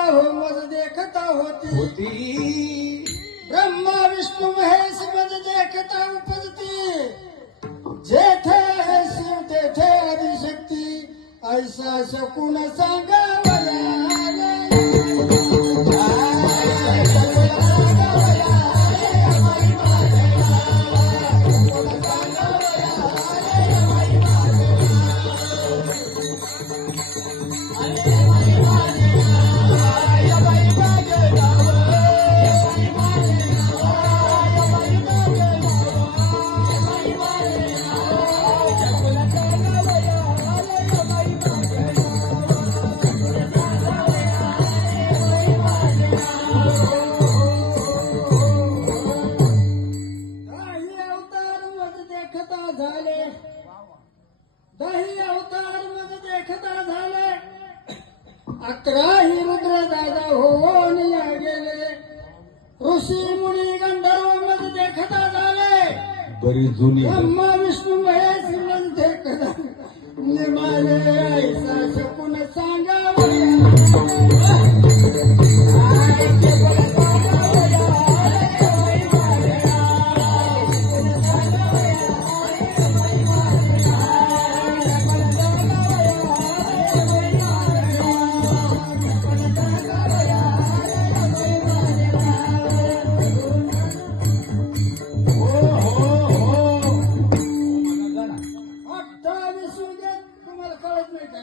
दादा हो मज देखता होती ब्रह्मा विष्णु महेश मज देखता उपजती जेथे आहे शिव तेथे आदिशक्ती ऐसा शकून दही अवतार मज देखता झाले 11 ही रुद्र दादा होऊन गेले ऋषी मुनी गंधर्व मज देखता झाले बरी जुनी ब्रह्मा विष्णू महेश मज देखता निमाले ऐसा शकून तुम्हाला कळत नाही का